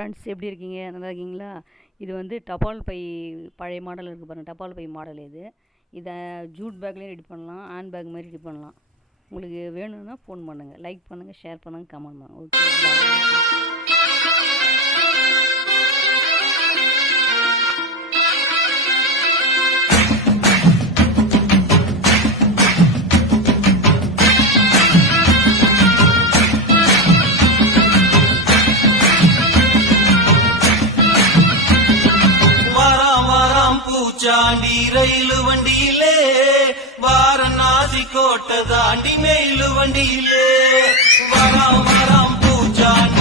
Friends, எப்படி இருக்கீங்க? நல்லா இருக்கீங்களா? இது வந்து டபால் பை பழைய மாடல் இருக்குது பாருங்கள். டபால் பை மாடல் இது. இதை ஜூட் பேக்லேயும் ரெடி பண்ணலாம், ஹேண்ட் பேக் மாதிரி ரெடி பண்ணலாம். உங்களுக்கு வேணும்னா ஃபோன் பண்ணுங்கள், லைக் பண்ணுங்கள், ஷேர் பண்ணுங்கள், கமெண்ட் பண்ணுங்கள். ஓகே. பூச்சாண்டி ரயிலு வண்டியிலே வாரணாசி கோட்டை தாண்டி மெயிலு வண்டியிலே வராம் பூச்சாண்டி